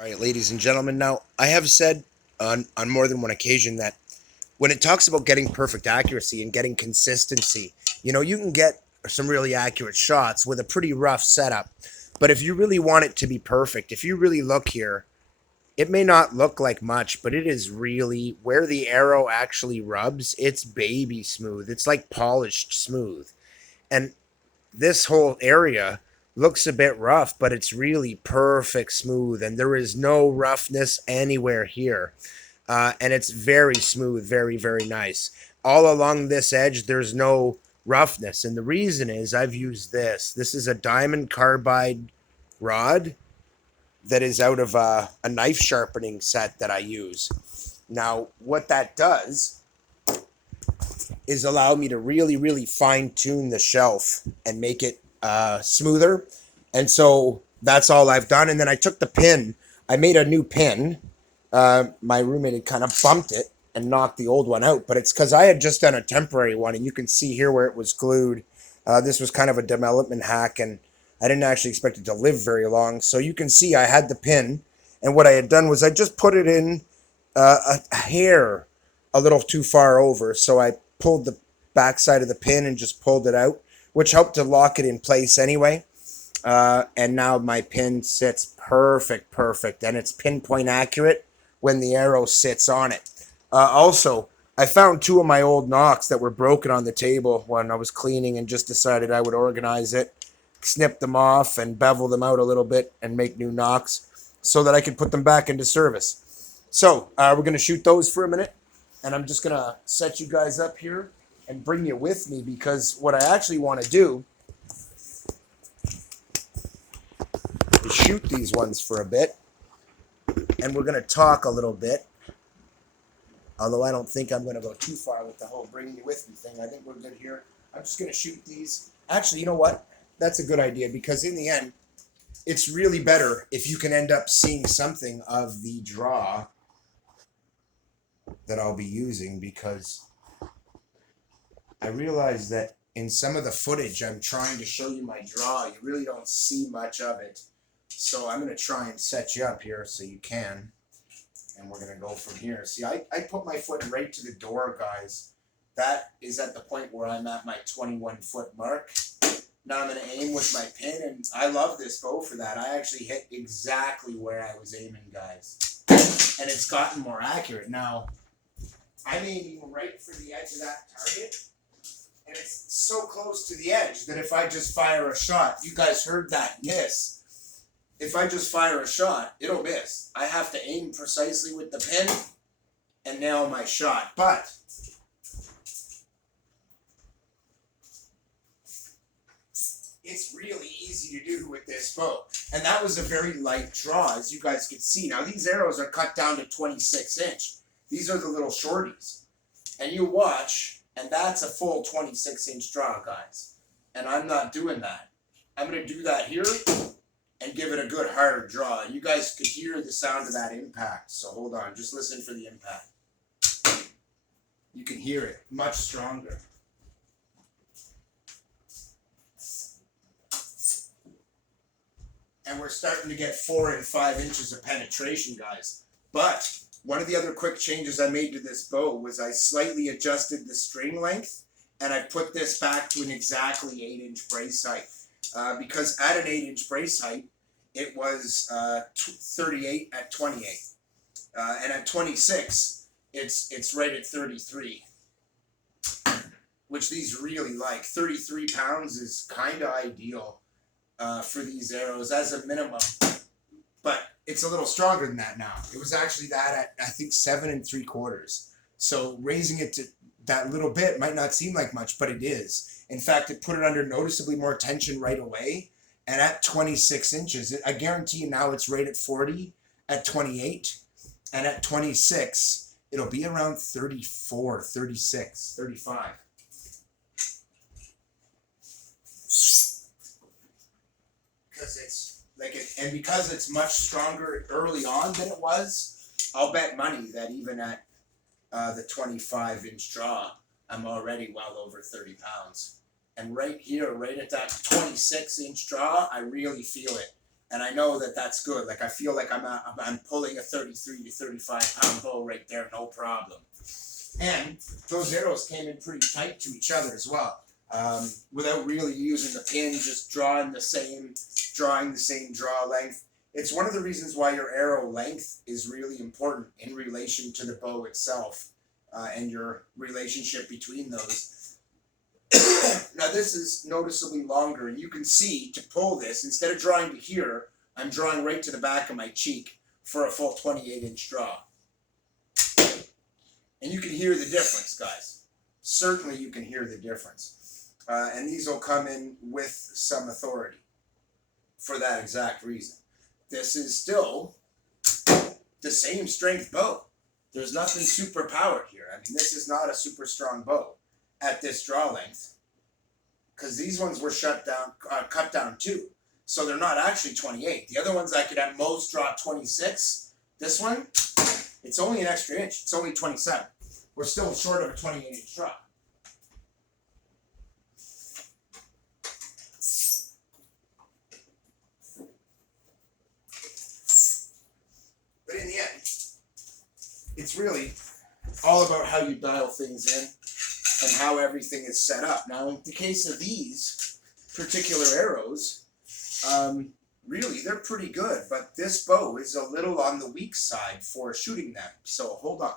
All right, ladies and gentlemen. Now, I have said on more than one occasion that when it talks about getting perfect accuracy and getting consistency, you can get some really accurate shots with a pretty rough setup. But if you really want it to be perfect, if you really look here, it may not look like much, but it is really where the arrow actually rubs, it's baby smooth. It's like polished smooth. And this whole area looks a bit rough, but it's really perfect smooth, and there is no roughness anywhere here. And it's very smooth, very, very nice. All along this edge, there's no roughness. And the reason is I've used this. This is a diamond carbide rod that is out of a knife sharpening set that I use. Now, what that does is allow me to really, really fine tune the shelf and make it smoother. And so that's all I've done. And then I took the pin, I made a new pin. My roommate had kind of bumped it and knocked the old one out, but it's because I had just done a temporary one, and you can see here where it was glued. This was kind of a development hack, and I didn't actually expect it to live very long. So you can see I had the pin, and what I had done was I just put it in a hair a little too far over. So I pulled the backside of the pin and just pulled it out, which helped to lock it in place anyway. And now my pin sits perfect, and it's pinpoint accurate when the arrow sits on it. Also, I found two of my old nocks that were broken on the table when I was cleaning, and just decided I would organize it, snip them off, and bevel them out a little bit, and make new nocks so that I could put them back into service. So we're going to shoot those for a minute, and I'm just going to set you guys up here and bring you with me, because what I actually want to do is shoot these ones for a bit, and we're going to talk a little bit. Although I don't think I'm going to go too far with the whole bringing you with me thing. I think we're good here. I'm just going to shoot these. Actually, you know what? That's a good idea, because in the end, it's really better if you can end up seeing something of the draw that I'll be using, because I realize that in some of the footage I'm trying to show you my draw, you really don't see much of it. So I'm going to try and set you up here so you can. And we're going to go from here. See, I put my foot right to the door, guys. That is at the point where I'm at my 21-foot mark. Now I'm going to aim with my pin, and I love this bow for that. I actually hit exactly where I was aiming, guys. And it's gotten more accurate. Now, I'm aiming right for the edge of that target, and it's so close to the edge that if I just fire a shot, you guys heard that miss. If I just fire a shot, it'll miss. I have to aim precisely with the pin and nail my shot. But it's really easy to do with this bow. And that was a very light draw, as you guys could see. Now, these arrows are cut down to 26 inch. These are the little shorties. And you watch, and that's a full 26 inch draw, guys. And I'm not doing that. I'm going to do that here and give it a good hard draw. You guys could hear the sound of that impact. So hold on, just listen for the impact. You can hear it much stronger. And we're starting to get 4 and 5 inches of penetration, guys. But one of the other quick changes I made to this bow was I slightly adjusted the string length, and I put this back to an exactly 8-inch brace height. Because at an 8-inch brace height, it was 38 at 28. And at 26, it's right at 33. Which these really like. 33 pounds is kind of ideal for these arrows as a minimum. But it's a little stronger than that now. It was actually that at, I think, 7 3/4. So raising it to that little bit might not seem like much, but it is. In fact, it put it under noticeably more tension right away. And at 26 inches, I guarantee you now it's right at 40 at 28. And at 26, it'll be around 34, 36, 35. Because it's like it, and because it's much stronger early on than it was, I'll bet money that even at the 25-inch draw, I'm already well over 30 pounds. And right here, right at that 26-inch draw, I really feel it. And I know that that's good. Like I feel like I'm pulling a 33 to 35 pound bow right there, no problem. And those arrows came in pretty tight to each other as well, without really using the pin, just drawing the same draw length. It's one of the reasons why your arrow length is really important in relation to the bow itself, and your relationship between those. Now this is noticeably longer, and you can see to pull this, instead of drawing to here, I'm drawing right to the back of my cheek for a full 28-inch draw. And you can hear the difference, guys. Certainly you can hear the difference. And these will come in with some authority for that exact reason. This is still the same strength bow. There's nothing super powered here. I mean, this is not a super strong bow at this draw length, because these ones were cut down too. So they're not actually 28. The other ones I could at most draw 26. This one, it's only an extra inch. It's only 27. We're still short of a 28-inch draw. But in the end, it's really all about how you dial things in and how everything is set up. Now, in the case of these particular arrows, really, they're pretty good, but this bow is a little on the weak side for shooting them, so hold on.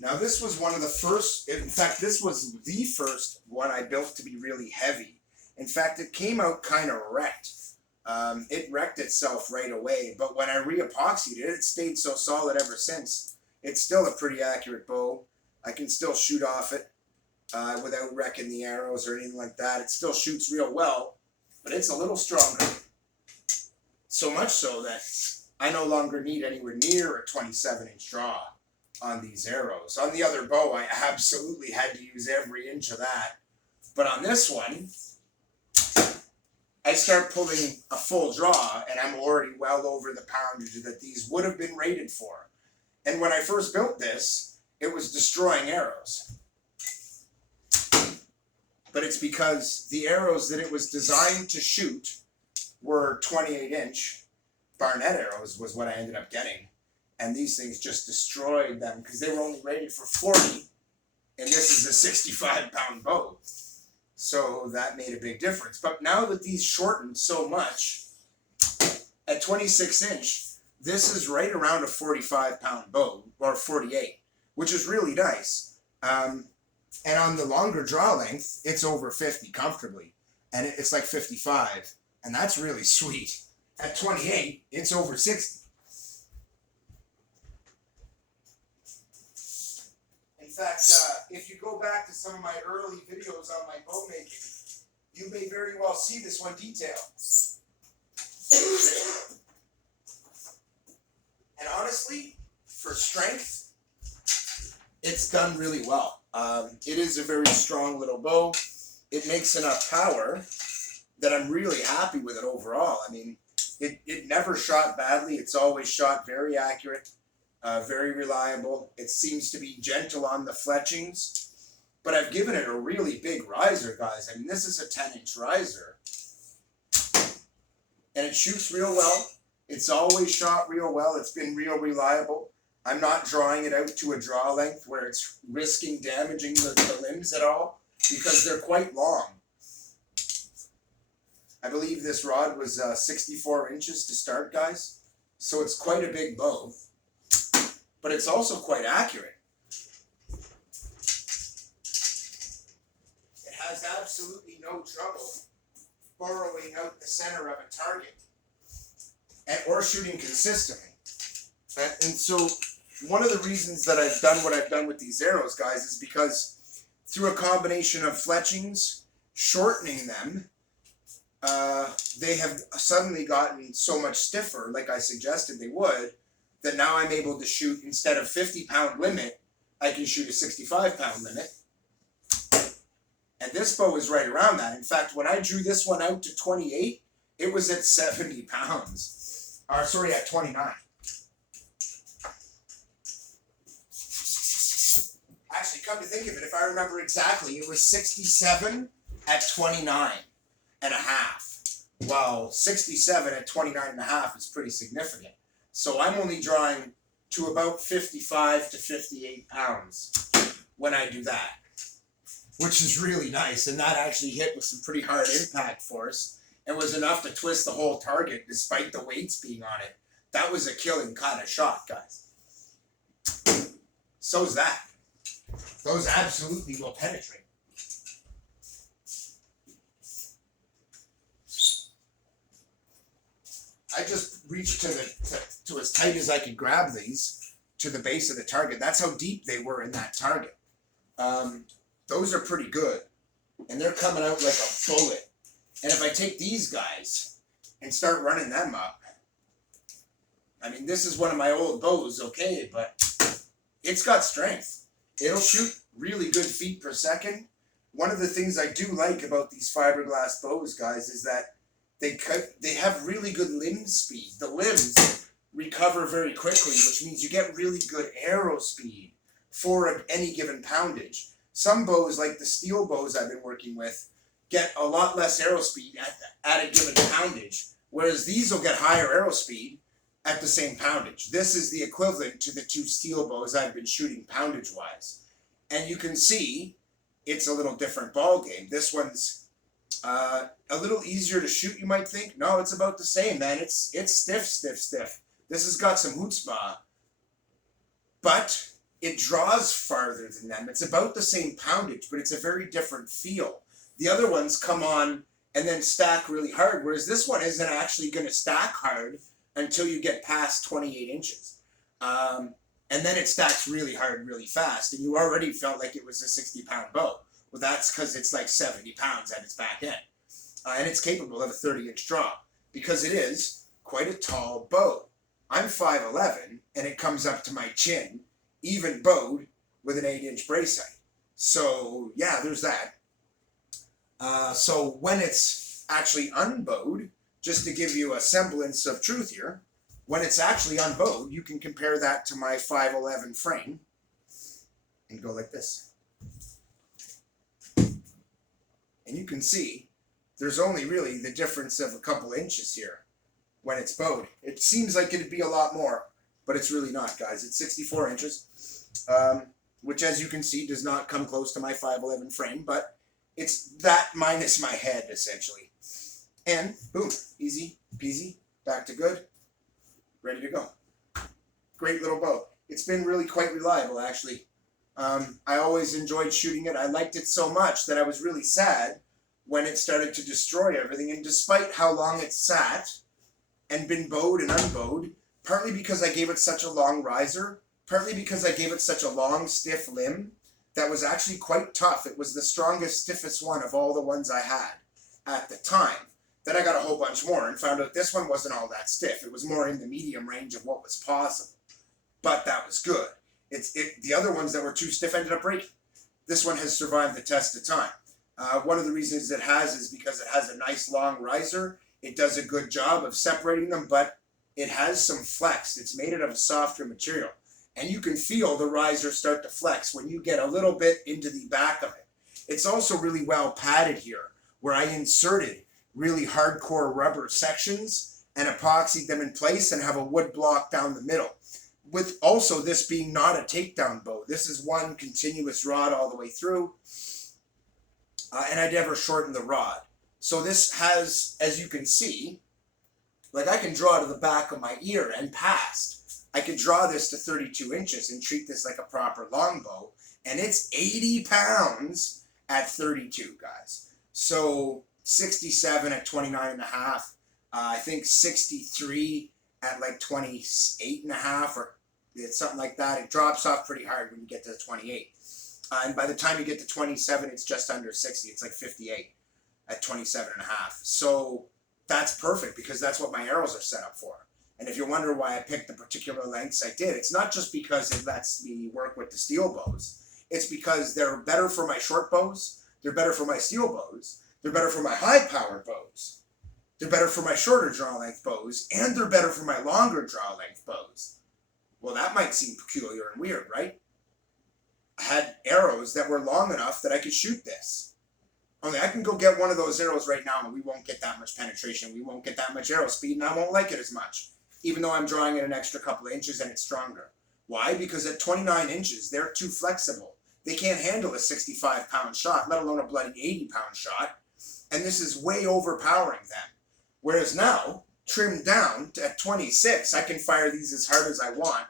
Now, this was one of the first, in fact, this was the first one I built to be really heavy. In fact, it came out kind of wrecked. It wrecked itself right away, but when I re-epoxied it, it stayed so solid ever since. It's still a pretty accurate bow. I can still shoot off it without wrecking the arrows or anything like that. It still shoots real well, but it's a little stronger. So much so that I no longer need anywhere near a 27-inch draw on these arrows. On the other bow, I absolutely had to use every inch of that. But on this one, I start pulling a full draw, and I'm already well over the poundage that these would have been rated for. And when I first built this, it was destroying arrows. But it's because the arrows that it was designed to shoot were 28-inch. Barnett arrows was what I ended up getting. And these things just destroyed them because they were only rated for 40. And this is a 65-pound bow. So that made a big difference. But now that these shortened so much, at 26-inch, this is right around a 45-pound bow, or 48, which is really nice. And on the longer draw length, it's over 50 comfortably. And it's like 55, and that's really sweet. At 28, it's over 60. In fact, if you go back to some of my early videos on my bow making, you may very well see this one detail. And honestly, for strength, it's done really well. It is a very strong little bow. It makes enough power that I'm really happy with it overall. I mean, it never shot badly. It's always shot very accurate, very reliable. It seems to be gentle on the fletchings, but I've given it a really big riser, guys. I mean, this is a 10-inch riser, and it shoots real well. It's always shot real well. It's been real reliable. I'm not drawing it out to a draw length where it's risking damaging the limbs at all, because they're quite long. I believe this rod was 64 inches to start, guys. So it's quite a big bow, but it's also quite accurate. It has absolutely no trouble burrowing out the center of a target or shooting consistently. And so one of the reasons that I've done what I've done with these arrows, guys, is because through a combination of fletchings, shortening them, they have suddenly gotten so much stiffer, like I suggested they would, that now I'm able to shoot, instead of 50-pound limit, I can shoot a 65-pound limit. And this bow is right around that. In fact, when I drew this one out to 28, it was at 70 pounds. Or sorry, at 29. Actually, come to think of it, if I remember exactly, it was 67 at 29 and a half. Well, 67 at 29 and a half is pretty significant. So I'm only drawing to about 55 to 58 pounds when I do that, which is really nice. And that actually hit with some pretty hard impact force and was enough to twist the whole target despite the weights being on it. That was a killing kind of shot, guys. So's that. Those absolutely will penetrate. I just reached to as tight as I could grab these to the base of the target. That's how deep they were in that target. Those are pretty good. And they're coming out like a bullet. And if I take these guys and start running them up, I mean, this is one of my old bows, okay, but it's got strength. It'll shoot really good feet per second. One of the things I do like about these fiberglass bows, guys, is that they have really good limb speed. The limbs recover very quickly, which means you get really good arrow speed for any given poundage. Some bows, like the steel bows I've been working with, get a lot less arrow speed at a given poundage, whereas these will get higher arrow speed at the same poundage. This is the equivalent to the two steel bows I've been shooting poundage-wise. And you can see it's a little different ball game. This one's a little easier to shoot, you might think. No, it's about the same, man. It's stiff, stiff, stiff. This has got some chutzpah, but it draws farther than them. It's about the same poundage, but it's a very different feel. The other ones come on and then stack really hard, whereas this one isn't actually going to stack hard until you get past 28 inches. And then it stacks really hard, really fast, and you already felt like it was a 60-pound bow. Well, that's because it's like 70 pounds at its back end. And it's capable of a 30-inch draw, because it is quite a tall bow. I'm 5'11", and it comes up to my chin, even bowed with an 8-inch brace sight. So, yeah, there's that. So when it's actually unbowed, just to give you a semblance of truth here, when it's actually unbowed, you can compare that to my 5'11" frame and go like this. And you can see there's only really the difference of a couple inches here when it's bowed. It seems like it'd be a lot more, but it's really not, guys. It's 64 inches, which, as you can see, does not come close to my 5'11" frame, but it's that minus my head, essentially. And boom, easy peasy, back to good, ready to go. Great little bow. It's been really quite reliable, actually. I always enjoyed shooting it. I liked it so much that I was really sad when it started to destroy everything. And despite how long it sat and been bowed and unbowed, partly because I gave it such a long riser, partly because I gave it such a long, stiff limb, that was actually quite tough. It was the strongest, stiffest one of all the ones I had at the time. Then I got a whole bunch more and found out this one wasn't all that stiff. It was more in the medium range of what was possible. But that was good. The other ones that were too stiff ended up breaking. This one has survived the test of time. One of the reasons it has is because it has a nice long riser. It does a good job of separating them, but it has some flex. It's made out of a softer material. And you can feel the riser start to flex when you get a little bit into the back of it. It's also really well padded here, where I inserted really hardcore rubber sections and epoxied them in place and have a wood block down the middle. With also this being not a takedown bow. This is one continuous rod all the way through. And I never shortened the rod. So this has, as you can see, like I can draw to the back of my ear and past. I could draw this to 32 inches and treat this like a proper longbow. And it's 80 pounds at 32, guys. So 67 at 29 and a half. I think 63 at like 28 and a half, or it's something like that. It drops off pretty hard when you get to 28. And by the time you get to 27, it's just under 60. It's like 58 at 27 and a half. So that's perfect because that's what my arrows are set up for. And if you wonder why I picked the particular lengths I did, it's not just because it lets me work with the steel bows. It's because they're better for my short bows, they're better for my steel bows, they're better for my high-powered bows, they're better for my shorter draw length bows, and they're better for my longer draw length bows. Well, that might seem peculiar and weird, right? had arrows that were long enough that I could shoot this. Only I can go get one of those arrows right now and we won't get that much penetration. We won't get that much arrow speed and I won't like it as much. Even though I'm drawing it an extra couple of inches and it's stronger. Why? Because at 29 inches, they're too flexible. They can't handle a 65-pound shot, let alone a bloody 80-pound shot. And this is way overpowering them. Whereas now, trimmed down to at 26, I can fire these as hard as I want.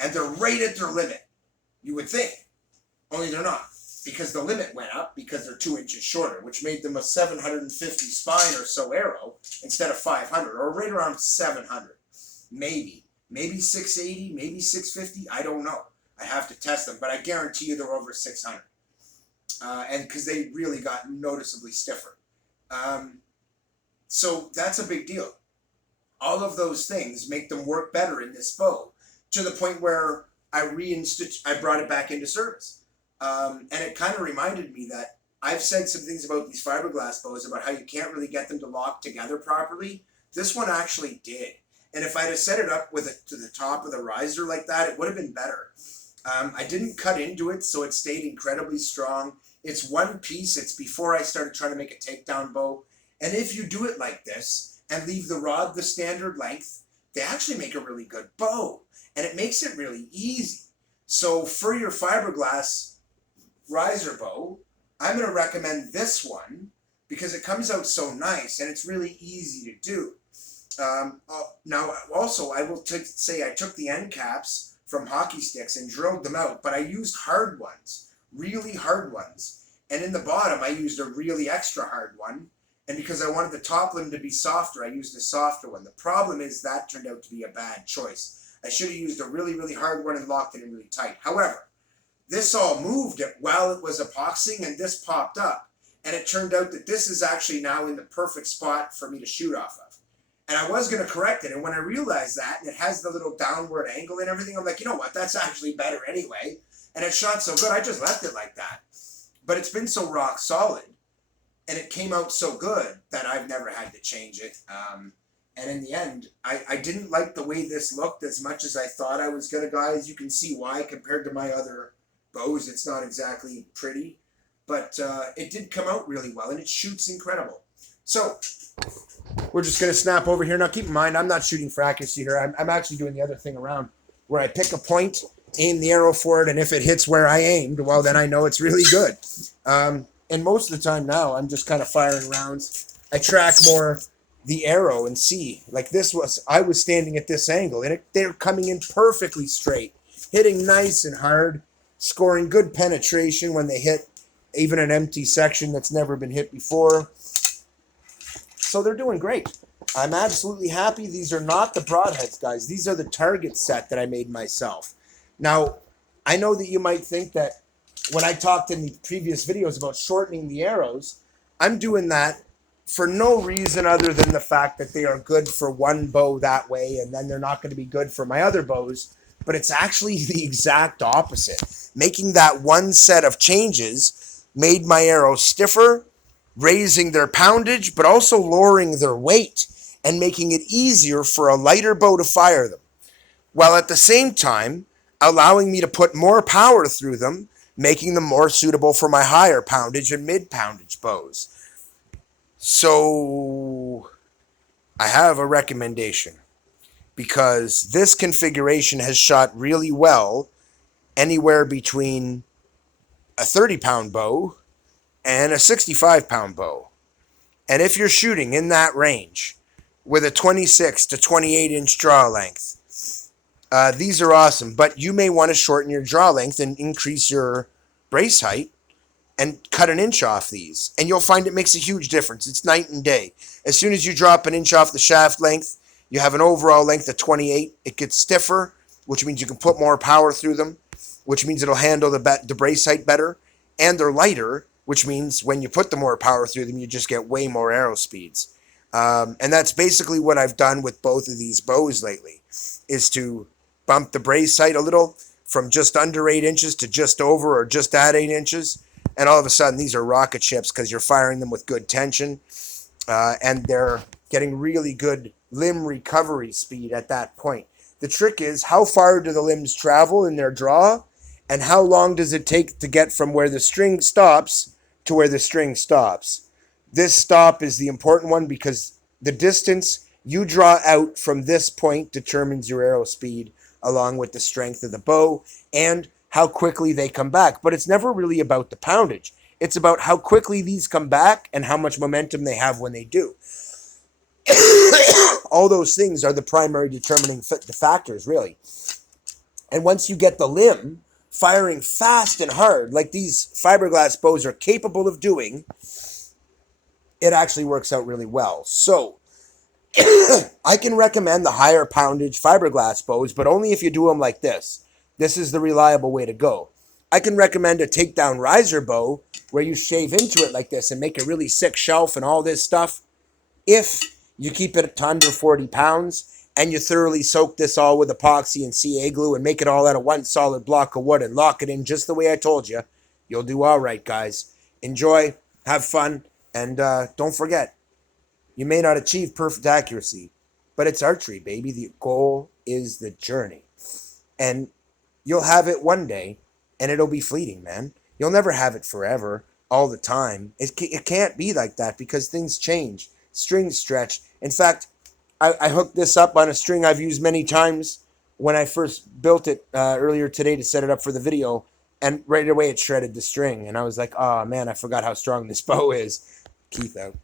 And they're right at their limit. You would think. Only they're not. Because the limit went up because they're 2 inches shorter, which made them a 750 spine or so arrow instead of 500, or right around 700. Maybe 680, maybe 650. I don't know. I have to test them, but I guarantee you they're over 600. And because they really got noticeably stiffer. So that's a big deal. All of those things make them work better in this bow, to the point where I brought it back into service. And it kind of reminded me that I've said some things about these fiberglass bows about how you can't really get them to lock together properly. This one actually did. And if I'd have set it up with it to the top of the riser like that, it would have been better. I didn't cut into it, so it stayed incredibly strong. It's one piece. It's before I started trying to make a takedown bow. And if you do it like this and leave the rod the standard length, they actually make a really good bow. And it makes it really easy. So for your fiberglass riser bow, I'm going to recommend this one because it comes out so nice and it's really easy to do. Now, also, I will say I took the end caps from hockey sticks and drilled them out, but I used hard ones, really hard ones. And in the bottom, I used a really extra hard one. And because I wanted the top limb to be softer, I used a softer one. The problem is that turned out to be a bad choice. I should have used a really, really hard one and locked it in really tight. However, this all moved while it was epoxying, and this popped up. And it turned out that this is actually now in the perfect spot for me to shoot off of. And I was going to correct it. And when I realized that, and it has the little downward angle and everything, I'm like, you know what? That's actually better anyway. And it shot so good, I just left it like that. But it's been so rock solid, and it came out so good that I've never had to change it. And in the end, I didn't like the way this looked as much as I thought I was going to, guys. You can see why compared to my other bows. It's not exactly pretty. But it did come out really well, and it shoots incredible. So we're just going to snap over here. Now, keep in mind, I'm not shooting for accuracy here. I'm actually doing the other thing around where I pick a point, aim the arrow for it, and if it hits where I aimed, well, then I know it's really good. And most of the time now, I'm just kind of firing rounds. I track more the arrow and see. Like I was standing at this angle, and they're coming in perfectly straight, hitting nice and hard, scoring good penetration when they hit even an empty section that's never been hit before. So they're doing great. I'm absolutely happy. These are not the broadheads, guys. These are the target set that I made myself. Now, I know that you might think that when I talked in the previous videos about shortening the arrows, I'm doing that for no reason other than the fact that they are good for one bow that way, and then they're not going to be good for my other bows. But it's actually the exact opposite. Making that one set of changes made my arrows stiffer, raising their poundage, but also lowering their weight and making it easier for a lighter bow to fire them, while at the same time allowing me to put more power through them, making them more suitable for my higher poundage and mid-poundage bows. So I have a recommendation, because this configuration has shot really well anywhere between a 30-pound bow and a 65-pound bow. And if you're shooting in that range with a 26 to 28-inch draw length, these are awesome. But you may want to shorten your draw length and increase your brace height and cut an inch off these. And you'll find it makes a huge difference. It's night and day. As soon as you drop an inch off the shaft length, you have an overall length of 28. It gets stiffer, which means you can put more power through them, which means it'll handle the brace height better. And they're lighter, which means when you put the more power through them, you just get way more arrow speeds. And that's basically what I've done with both of these bows lately, is to bump the brace height a little from just under 8 inches to just over or just at 8 inches. And all of a sudden, these are rocket ships because you're firing them with good tension. And they're getting really good limb recovery speed at that point. The trick is, how far do the limbs travel in their draw? And how long does it take to get from where the string stops to where the string stops? This stop is the important one because the distance you draw out from this point determines your arrow speed, along with the strength of the bow and how quickly they come back. But it's never really about the poundage. It's about how quickly these come back and how much momentum they have when they do. All those things are the primary determining the factors, really. And once you get the limb firing fast and hard, like these fiberglass bows are capable of doing, it actually works out really well. So I can recommend the higher poundage fiberglass bows, but only if you do them like this. This is the reliable way to go. I can recommend a takedown riser bow where you shave into it like this and make a really sick shelf and all this stuff. If you keep it to under 40 pounds and you thoroughly soak this all with epoxy and CA glue and make it all out of one solid block of wood and lock it in just the way I told you, you'll do all right, guys. Enjoy, have fun, and don't forget, you may not achieve perfect accuracy, but it's archery, baby. The goal is the journey. And you'll have it one day, and it'll be fleeting, man. You'll never have it forever, all the time. It can't be like that because things change. Strings stretch. In fact, I hooked this up on a string I've used many times when I first built it earlier today to set it up for the video, and right away it shredded the string. And I was like, oh, man, I forgot how strong this bow is. Keith out.